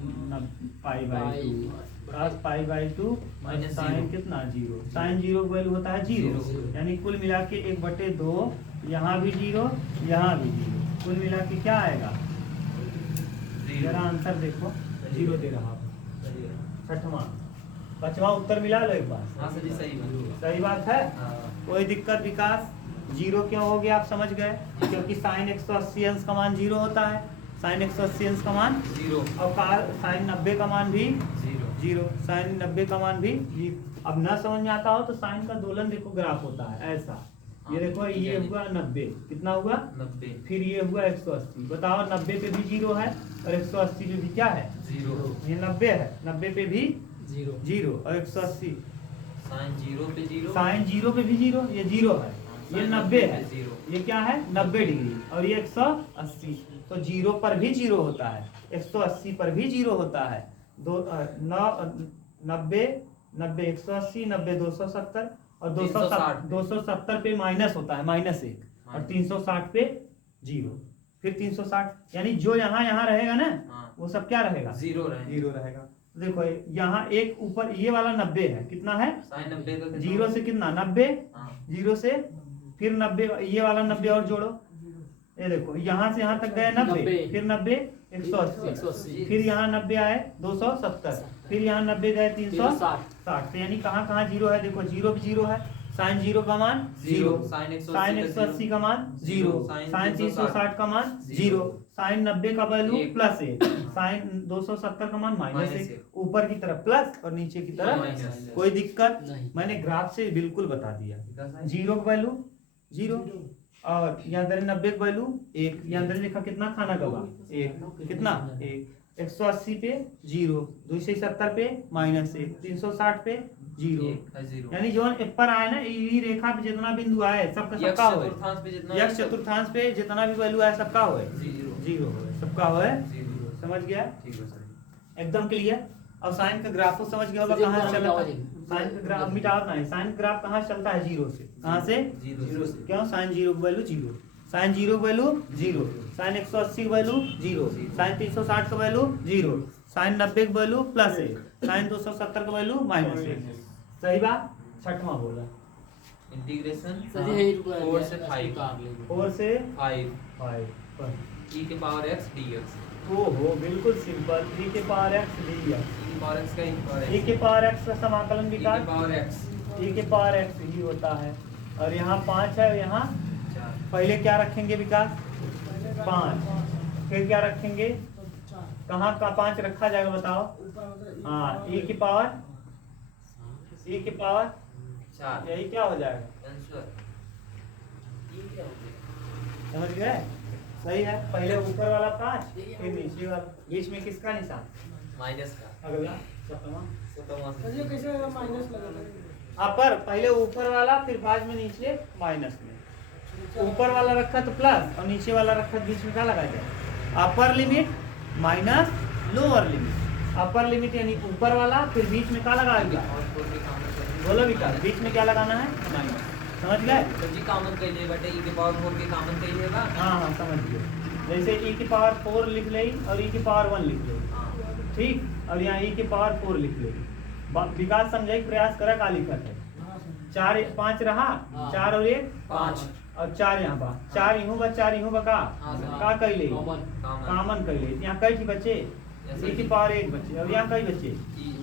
π/2, cos π/2 माइनस साइन कितना 0। साइन 0 का वैल्यू होता है 0, यानी कुल मिला के 1/2, यहाँ भी 0 यहाँ भी 0, कुल मिला के क्या आएगा? जरा आंसर देखो, 0 दे रहा हूँ। 6वां 5वां उत्तर मिला लो एक बार। हाँ सर जी सही बात है। हाँ। कोई दिक्कत विकास? 0 क्यों हो गया आप समझ गए? क्योंकि साइन 180 अंश का मान 0 होता है, साइन 180 अंश का मान 0 और साइन 90 का मान भी 0, साइन 90 का मान भी 0। अब ना समझ में आता हो तो साइन का दोलन देखो ग्राफ होता है ऐसा। ये देखो ये हुआ 90, कितना हुआ 90, फिर ये हुआ 180। बताओ 90 पे भी 0 है और 180 पे भी क्या है? 0। ये 90 है, 90 पे भी 0 और 180। साइन 0 पे 0, साइन 0 पे भी 0, ये 0 है, ये 90 है, ये क्या है 90 डिग्री, और ये 180। तो 0 पर भी 0 होता है, 180 पर भी 0 होता है। 90 180, 90 270, और 270 पे माइनस होता है -1, और 360 पे 0, फिर 360, यानी जो यहाँ रहेगा ना वो सब क्या रहेगा? 0 रहेगा। देखो यहाँ एक ऊपर ये वाला 90 है, कितना है? साइन 90 का 0 से कितना 90, हाँ। 0 से फिर 90, ये वाला 90 और जोड़ो। ये देखो यहाँ से यहाँ तक गए 90, फिर 90 180, फिर यहाँ 90 आए 270, फिर यहाँ 90 गए 360। तो यानी कहाँ कहाँ 0 है? देखो 0 भी 0 है, साइन 0 का मान 0, साइन 180 का मान 0, साइन 360 का मान 0, साइन 90 का वैल्यू +1, साइन 270 का मान -1, ऊपर की तरफ प्लस और नीचे की तरफ कोई दिक्कत नहीं। मैंने ग्राफ से बिल्कुल बता दिया। 0 का वैल्यू 0, और यहाँ 90 का वैल्यू 1, यहाँ लिखा कितना खाना गवा 1, कितना 1, 180 पे 0, 270 पे -1, 360 पे 0, यानी जो ऊपर आए ना ये रेखा पे जितना बिंदु आए सबका हो, यक्ष चतुर्थांश पे जितना भी वैल्यू आए सबका हो 0 हो, सबका हो। समझ गया? एकदम क्लियर। अब साइन का ग्राफ को समझ गया होगा कहाँ से चलता है। साइन का ग्राफ मिटाओ ना, साइन का ग्राफ कहाँ से चलता है, जीरो से। कहाँ से, जीरो से। क्यों, साइन जीरो की वैल्यू जीरो, साइन जीरो की वैल्यू जीरो, साइन 180 की वैल्यू जीरो, साइन 360 की वैल्यू जीरो, साइन 90 की वैल्यू प्लस 1, साइन 270 की वैल्यू माइनस 1। सही बात। छठवां बोला इंटीग्रेशन सर जी 4 से 5 4 से 5 5 पर e के पावर x dx। ओहो बिल्कुल सिंपल, e के पावर x dx। e की पावर x का e की पावर e x, के पावर x का समाकलन e विकास की पावर x e के पावर x ही होता है। और यहाँ 5 है, यहाँ 4 पहले क्या रखेंगे विकास, 5, फिर क्या रखेंगे, कहाँ का 5 रखा जाएगा बताओ। हाँ e की पावर 4 यही क्या हो जाएगा, आंसर e क्या हो गया, समझ गए। सही है, पहले ऊपर वाला 5 फिर नीचे वाला, बीच में किसका निशान, माइनस का अगला सप्तमा सप्तमा सर जी कैसे माइनस लगा, अपर, पहले ऊपर वाला फिर बाद में नीचे माइनस में। ऊपर वाला रखा तो प्लस और नीचे वाला रखा तो बीच में क्या लगा जाए, अपर limit minus lower limit. Upper limit यानी ऊपर वाला, फिर बीच में क्या लगाएगा, और 4 के कॉमन कर बोलो विकास, बीच में क्या लगाना है, माइनस। समझ गए। तो जी कॉमन कर लिए बेटा, e के पावर 4 के कॉमन कर लिएगा। हाँ हाँ समझ गए। जैसे e की पावर 4 लिख ली और e की पावर 1 लिख ली, हां ठीक। और यहाँ e की पावर 4 लिख ली। विकास समझे कि प्रयास करा का लिखा है, 4 5 रहा, 4 और 1 5 और 4 यहाँ बा, 4 यूं बा, 4 यूं बा का हाँ, सर। का कैले कॉमन कॉमन कैले। यहाँ कई थी बच्चे, ऐसा e की ही। पावर 1 बच्चे, और यहाँ कई बच्चे e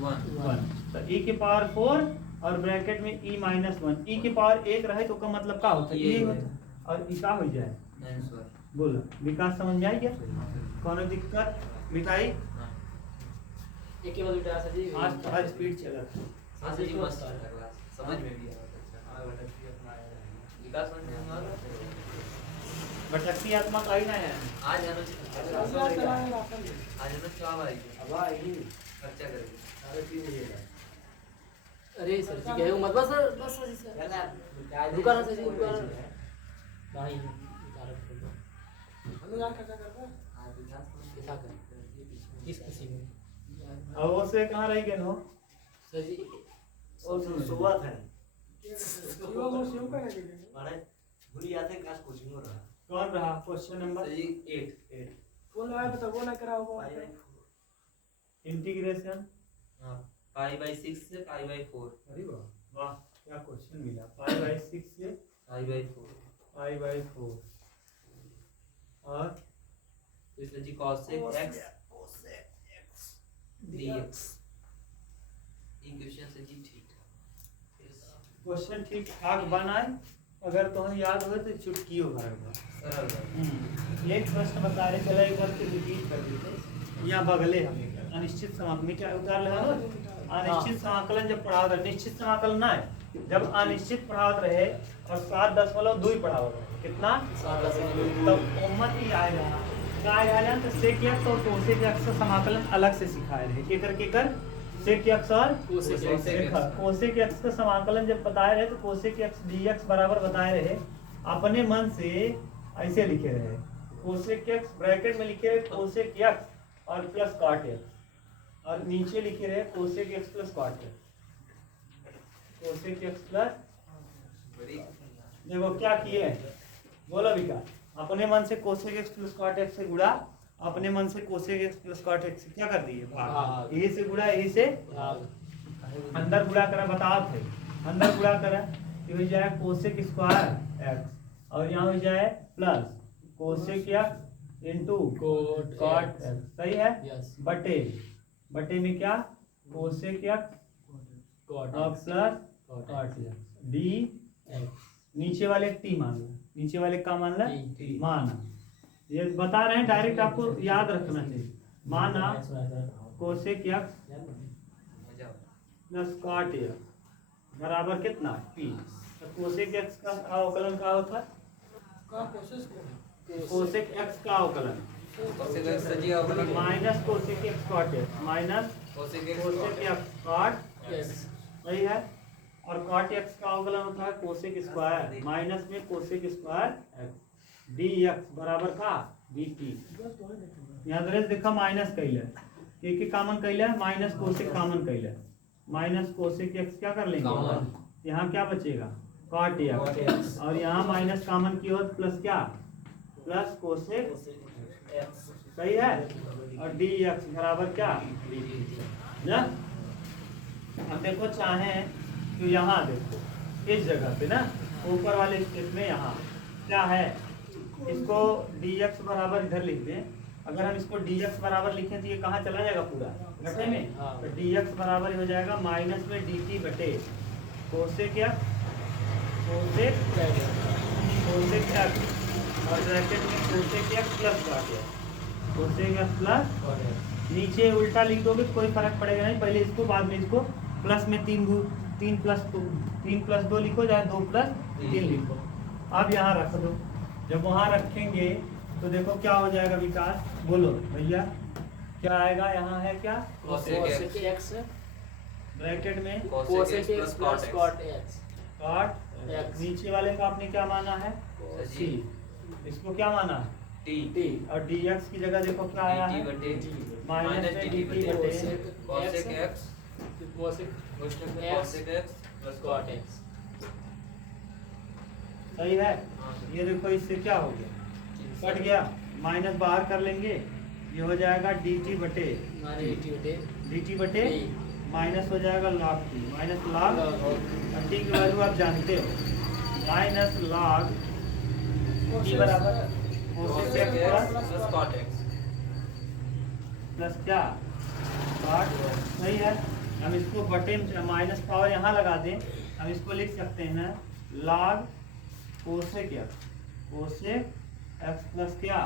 1 1। तो e की पावर 4 और ब्रैकेट में e माइनस 1, e की पावर 1 रहे तो का मतलब क्या होता है, ये ये होता, और e का हो जाए। आंसर। बोलो विकास समझ में आई क्या, कौन दिक्कत मिटाई। एक के बाद उल्टा सर जी आज आज स्पीड चला था। हाँ सर जी मस्त था क्लास, समझ में भी आया। विकास समझ में आ रहा है? भटकती आत्मा का ही ना है। आज अनुज क्या भाई खर्चा करेंगे। अरे सर जी गए मत, बस सर, बस सर जी सर रुका ना सर जी, रुका ना भाई हम यहाँ खर्चा करते हैं। कैसा कर किस खुशी में और वो से कहाँ रह गए नो, सर जी और सुबह था शिवा मोर शिव का नहीं देंगे। मारे भूली आते क्लास कोचिंग हो रहा कौन रहा क्वेश्चन नंबर सर जी 8 फोन लगाया बता वो ना करा होगा। इंटीग्रेशन। हाँ पाई बाई 6 से पाई बाई 4 अरे वाह वाह, क्या क्वेश्चन मिला, π/6 से पाई बाई 4 π/4 और तो सर जी cosec x dx। इक्वेशन से जी ठीक है। क्वेश्चन ठीक ठाक बनाए, अगर तुम्हें याद हो तो चुटकियों भर। सरल है। एक प्रश्न बता रहे, चलो एक बार फिर रिपीट कर देते। यहाँ बगले हमें अनिश्चित समाकलन मिटा उतार ले हो। अनिश्चित समाकलन जब पढ़ावत रहे, निश्चित समाकलन ना है, जब अनिश्चित पढ़ावत रहे और 7.2 पढ़ावत रहे, कितना तब उम्मत ही आए रहा क्या तो सेक एक्स और कोसेक एक्स का समाकलन अलग से सिखाए रहे, केकर सेक एक्स और कोसेक एक्स। देखा कोसेक एक्स का समाकलन जब बताए रहे तो कोसेक एक्स dx बराबर बताए रहे, अपने मन से ऐसे लिखे रहे, कोसेक एक्स ब्रैकेट में लिखे रहे कोसेक एक्स और प्लस कॉट एक्स, और नीचे लिखे रहे cosec x plus cot x, cosec x plus. देखो क्या किए, बोलो विकास, अपने मन से cosec x plus cot x से गुड़ा, अपने मन से cosec x plus cot x क्या कर दिए भाग, यही से गुड़ा यही से अंदर गुड़ा करा, बताओ थे अंदर गुड़ा करा, ये हो जाए कोसेक स्क्वायर एक्स और यहाँ हो जाए plus cosec x into cot x, सही है। यस बटे बटे में क्या कोसेक एक्स और plus cot x d x नीचे वाले टी मान लो, नीचे वाले का मान ला टी। माना, ये बता रहे हैं डायरेक्ट, आपको याद रखना चाहिए। माना कोसेक एक्स मजा प्लस कॉट एक्स बराबर कितना पी, तो कोसेक एक्स का अवकलन क्या होता है, का कोशिश करें। कोसेक एक्स का अवकलन cosec x सर जी अवकलन minus cosec x cot x minus cosec x cosec x cot yes सही है, और कॉट एक्स का अवकलन होता है कोसेक स्क्वायर माइनस में cosec square x d x बराबर का डी टी। यहाँ दरेज देखा माइनस कैले, के कॉमन कैले माइनस कोसेक कॉमन कैले माइनस कोसेक एक्स क्या कर लेंगे कॉमन। यहाँ क्या बचेगा कॉट एक्स और यहाँ माइनस कॉमन की हो प्लस क्या प्लस कोसेक सही है और डी एक्स बराबर क्या ना। अब देखो चाहे तो यहाँ देखो इस जगह पे ना ऊपर वाले स्टेप में यहाँ क्या है इसको dx बराबर इधर लिख दें। अगर हम इसको dx बराबर लिखें तो ये कहाँ चला जाएगा पूरा घटे में तो dx बराबर हो जाएगा माइनस में dt बटे cosec x cosec cosec x और ब्रैकेट में cosec x plus cot x cosec x plus नीचे उल्टा लिख दोगे कोई फर्क पड़ेगा नहीं। पहले इसको बाद में इसको प्लस में 3 प्लस 2 लिखो चाहे 2 प्लस 3 लिखो। अब यहाँ रख दो। जब वहाँ रखेंगे तो देखो क्या हो जाएगा विकास बोलो भैया क्या आएगा यहाँ है क्या कोसेक एक्स ब्रैकेट में cosec x plus cot x cot x नीचे वाले को आपने क्या माना है सी इसको क्या माना है टी और dx की जगह देखो क्या आया dt है बटे माइनस में dt बटे cosec x cosec cosec x plus cot x सही है। ये देखो इससे क्या हो गया कट गया माइनस बाहर कर लेंगे ये हो जाएगा dt बटे dt बटे माइनस हो जाएगा log t माइनस log और t की वैल्यू आप जानते हो माइनस log t बराबर cosec x plus cot x plus क्या कॉट सही है। हम इसको बटे माइनस पावर यहाँ लगा दें हम इसको लिख सकते हैं log कोसेक एक्स प्लस क्या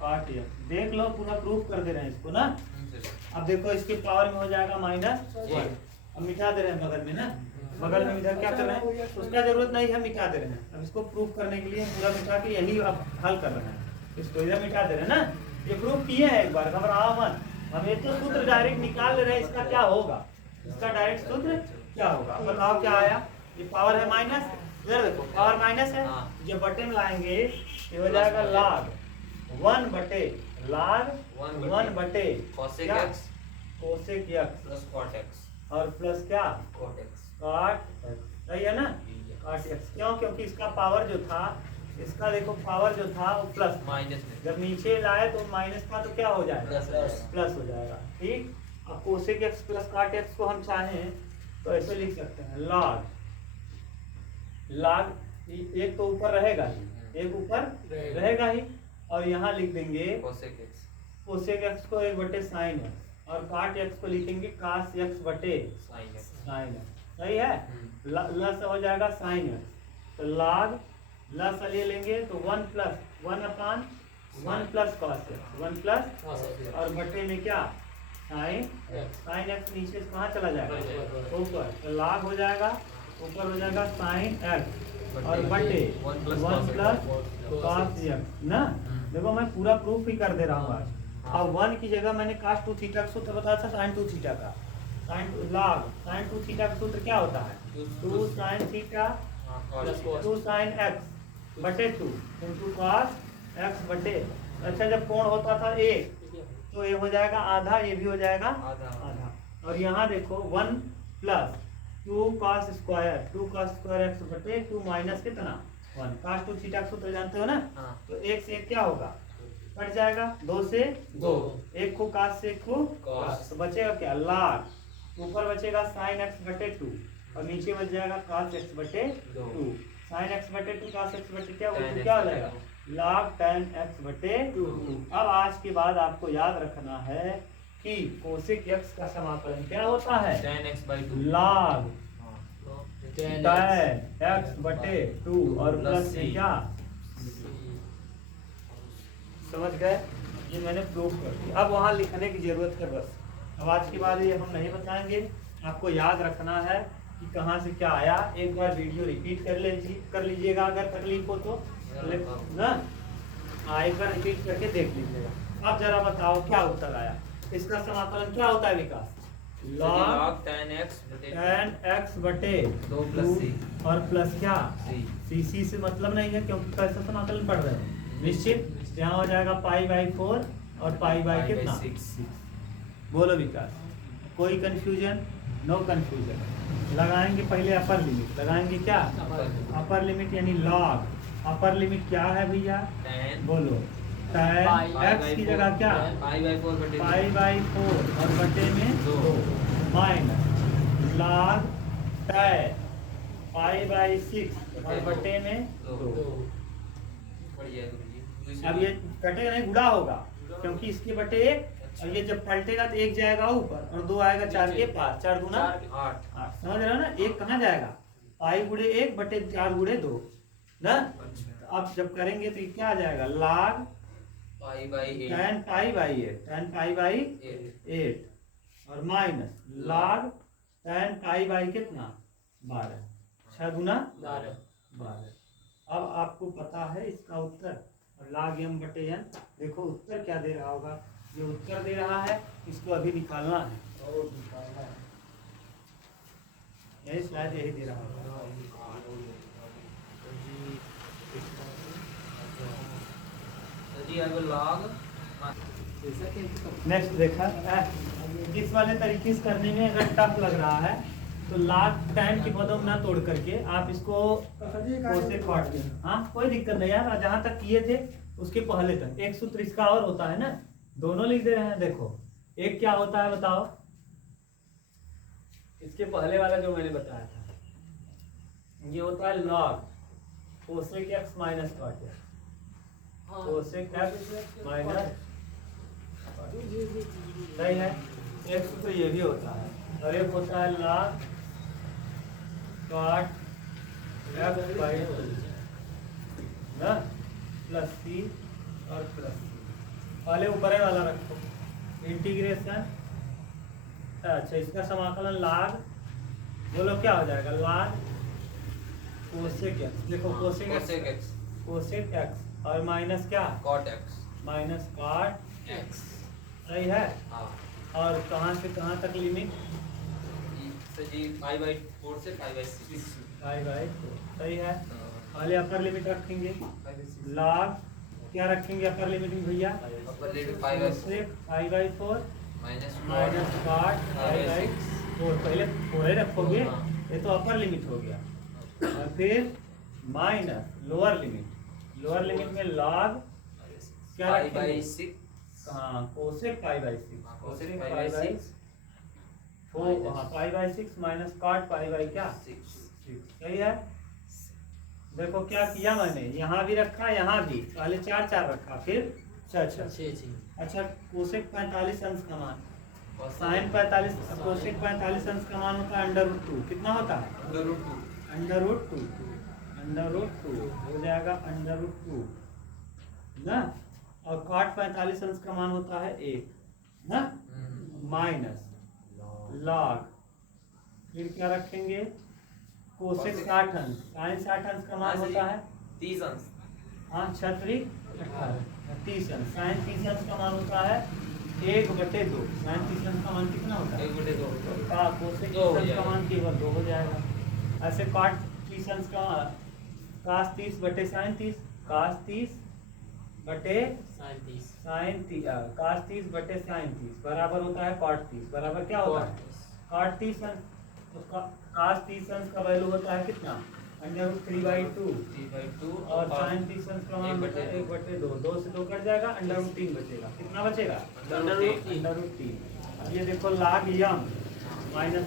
कॉट एक्स। देख लो पूरा प्रूफ कर दे रहे हैं इसको ना। अब देखो इसके पावर में हो जाएगा माइनस अब मिटा दे रहे हैं बगल में ना बगल में इधर क्या कर रहे हैं उसका जरूरत नहीं है मिटा दे रहे हैं। अब इसको प्रूफ करने के लिए पूरा मिटा के यही अब हल कर रहे हैं इसको इधर मिटा दे रहे हैं ना। ये प्रूफ किए हैं एक बार घबराओ मत। हम ये तो सूत्र डायरेक्ट निकाल ले रहे हैं इसका क्या होगा इसका डायरेक्ट सूत्र क्या होगा बताओ क्या आया। ये पावर है माइनस इधर देखो पावर माइनस है जब बटे में लाएंगे ये हो जाएगा log 1 बटे log 1 बटे कोसेक क्या? X cosec x plus cot x और प्लस क्या कॉट एक्स कॉट सही है ना कॉट एक्स क्यों क्योंकि इसका पावर जो था इसका देखो पावर जो था वो प्लस माइनस में जब नीचे लाए तो माइनस था तो क्या हो जाएगा प्लस प्लस हो जाएगा ठीक। अब cosec x plus cot x को हम चाहें तो ऐसे लिख सकते हैं log एक तो ऊपर रहेगा ही एक ऊपर रहेगा ही और यहाँ लिख देंगे कोसेक एक्स कोसेक एक्स को 1 बटे साइन एक्स और कॉट एक्स को लिखेंगे cos एक्स बटे साइन एक्स साइन एक्स सही है। लस हो जाएगा साइन एक्स तो log लस ले लेंगे तो 1 प्लस 1 अपान 1 प्लस कॉस एक्स 1 प्लस और बटे में क्या साइन एक्स नीचे से कहाँ चला जाएगा ऊपर तो log हो जाएगा ऊपर हो जाएगा साइन एक्स और बटे 1 प्लस कॉस एक्स ना। देखो मैं पूरा प्रूफ ही कर दे रहा हूँ आज। अब 1 की जगह मैंने cos 2 थीटा का सूत्र बताया था sin 2 थीटा का log sin 2 थीटा का सूत्र क्या होता है 2 sin theta plus 2 sin x बटे 2 इंटू cos x बटे अच्छा जब कोण होता था 1 तो ये हो जाएगा आधा ये भी हो जाएगा आधा और यहाँ देखो 1 प्लस 2 cos स्क्वायर x बटे 2 माइनस कितना 1 cos 2 थीटा का सूत्र जानते हो ना तो 1 से 1 क्या होगा कट जाएगा 2 से 2 1 को cos से 1 को cos तो बचेगा क्या log ऊपर बचेगा sin x बटे 2 और नीचे बच जाएगा cos x बटे 2 sin x बटे 2 cos x बटे क्या क्या हो जाएगा log tan x बटे 2। अब आज के बाद आपको याद रखना है कि कोसेक x का समाकलन क्या होता है tan x by 2 log tan x बटे 2 और प्लस से क्या समझ गए। ये मैंने प्रूफ कर दिया अब वहाँ लिखने की जरूरत है बस। अब आज के बाद ये हम नहीं बताएंगे आपको याद रखना है कि कहाँ से क्या आया। एक बार वीडियो रिपीट कर लीजिएगा अगर तकलीफ हो तो ना एक बार रिपीट करके देख लीजिएगा। अब जरा बताओ क्या उत्तर आया इसका समाकलन क्या होता है विकास log tan x बटे 2 प्लस c और प्लस क्या c सी से मतलब नहीं है क्योंकि कैसा समाकलन पढ़ रहे हो निश्चित यहाँ हो जाएगा पाई बाई 4 और पाई बाई कितना 6 बोलो विकास, कोई कंफ्यूजन? No confusion. लगाएंगे पहले अपर लिमिट, लगाएंगे क्या? अपर लिमिट यानी लॉग। अपर लिमिट क्या है भैया? 10 बोलो, tan x की जगह क्या? पाई बाई 4 और बटे में 2 minus log tan pi by 6 और बटे में 2। अब ये कटेगा नहीं, गुणा होगा, क्योंकि इसके बटे 1 और ये जब पलटेगा तो 1 जाएगा ऊपर और 2 आएगा 4 के पास। 4 गुना 8। समझ रहे हो ना? 1 कहाँ जाएगा? पाई गुणे 1 बटे 4 गुणे 2 ना। अब जब करेंगे तो क्या आ जाएगा? log pi by 8 tan pi by 8, tan pi by 8 और minus log tan pi by कितना? 12। 6 गुना 12। अब आपको पता है इसका उत्तर, और log m बटे n। देखो उत्तर क्या दे रहा होगा? ये उत्तर दे रहा है, इसको अभी निकालना है। यही शायद यही दे रहा होगा। जी अब log नेक्स्ट देखा, इस वाले तरीके से करने में अगर टफ लग रहा है तो log tan के पदों में ना तोड़ करके आप इसको कोसेक काट दें। हाँ कोई दिक्कत नहीं यार, जहाँ तक किए थे उसके पहले तक। एक सूत्र इसका और होता है ना, दोनों लिख दे रहे हैं। देखो एक क्या होता है बताओ? इसके पहले वाला जो मैंने बताया था, ये होता है log cosec x minus cot x। Cosec x minus सही है। एक सूत्र ये भी होता है, और एक होता है log कॉट x बाई 2 ना, प्लस c और प्लस c। पहले ऊपर वाला रखो, इंटीग्रेशन। अच्छा इसका समाकलन log, बोलो क्या हो जाएगा? log cosec x। देखो कोसेक x, कोसेक x और माइनस क्या? cot x minus cot x। सही है। हाँ और कहाँ से कहाँ तक लिमिट? जी पाई बाई 4 से पाई बाई 6। पाई बाई 4 सही है। पहले अपर लिमिट रखेंगे, log क्या रखेंगे अपर लिमिट में भैया? Upper limit pi by 4 pi by 4 minus minus cot pi by 4। पहले 4 ही रखोगे, हाँ। ये तो अपर लिमिट हो गया। और फिर minus lower limit, lower limit में log क्या पाई रखेंगे? बाई 6। हाँ cosec pi by 6, cosec cosec pi pi by by 6 हाँ pi by 6 minus cot pi by क्या? 6। सही है। देखो क्या किया मैंने, यहाँ भी रखा, यहाँ भी। पहले 4 4 रखा, फिर 6 6। अच्छा कोसेक 45 अंश का मान, साइन 45, कोसेक 45 अंश का मान होता है √2। कितना होता है? √2। √2 हो जाएगा √2 ना। और कॉट 45 अंश का मान होता है 1 ना, माइनस log, फिर क्या रखेंगे? कोसेक 60 अंश, साइन 60 अंश का मान होता है 30 अंश। हाँ 6 30 अंश, साइन 30 अंश का मान होता है 1/2। साइन 30 अंश का मान कितना होता है? 1/2। का कोसेक 30 अंश का मान केवल 2 हो जाएगा। ऐसे कॉट 30 अंश का कास 30 बटे साइन 30, कास 30 बटे साइन 30, कास 30 बटे साइन 30 बराबर होता है कॉट 30। बराबर क्या होता है? कॉट 30 अंश, तो कास 30 अंश का वैल्यू होता है कितना? √3/2 और साइन 30 अंश का मान होता है 1/2। 2 से 2 कट जाएगा, √3 बचेगा। कितना बचेगा? √3। अब ये देखो log m minus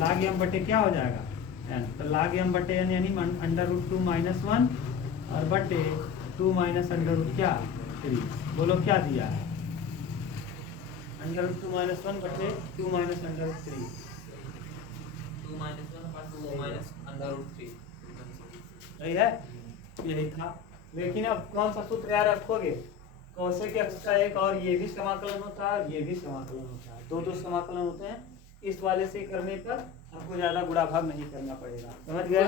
log m बटे क्या हो जाएगा? n। तो log m बटे n यानी √2 माइनस 1 और बटे 2 माइनस √3 क्या? 3। बोलो क्या दिया है? √2 माइनस 1 बटे 2 माइनस √3। 2 माइनस 1 और 2 माइनस √3। सही है, यही था। लेकिन अब कौन सा सूत्र याद रखोगे? कोसेक x का एक और ये भी समाकलन होता है और ये भी समाकलन होता है, दो समाकलन होते हैं। इस वाले से करने पर आपको ज्यादा गुणा भाग नहीं करना पड़ेगा। समझ गए?